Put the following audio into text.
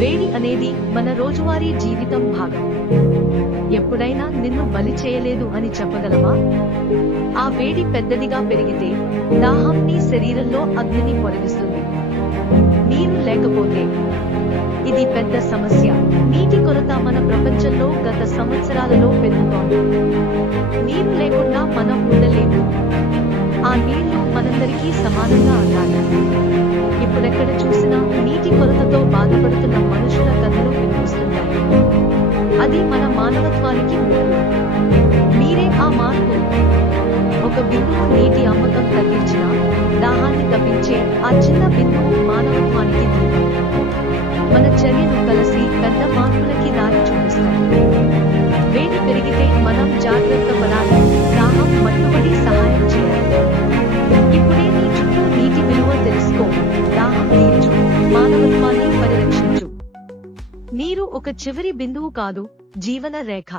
వేడి అనేది మన రోజువారీ జీవితం భాగం. ఎప్పుడైనా నిన్ను బలి చేయలేదు అని చెప్పగలవా? ఆ వేడి పెద్దదిగా పెరిగితే దాహం నీ శరీరంలో అగ్నిని పొరగిస్తుంది. నీరు లేకపోతే ఇది పెద్ద సమస్య. నీటి కొరత మన ప్రపంచంలో గత సంవత్సరాలలో పెరుగుతోంది. నీరు లేకుండా మనం ఉండలేము. ఆ నీళ్లు మనందరికీ సమానంగా అందాలి. ఇప్పుడెక్కడ చూసినా నీటి కొరతతో బాధపడుతున్న మనుషుల కథలు వినిపిస్తుంటాయి. అది మన మానవత్వానికి ముప్పు. మీరే ఆ మార్పు. ఒక బిందువు నీటి అమ్మకం తగ్గించినా దాహాన్ని తప్పించే ఆ చిన్న బిందువు మానవత్వానికి దీపం. మన చర్యలు కలిసి పెద్ద మార్పులకి దారి చూపిస్తాయి. వేడి పెరిగితే మనం జాగ్రత్త పడాలి. దాహం మట్టుబడి సహాయం చేయాలి. ఇప్పుడే నీ చుట్టూ నీటి విలువ తెలుసుకో. దాహం తీర్చు, మానవత్వాన్ని పరిరక్షించు. నీరు ఒక చివరి బిందువు కాదు, జీవన రేఖ.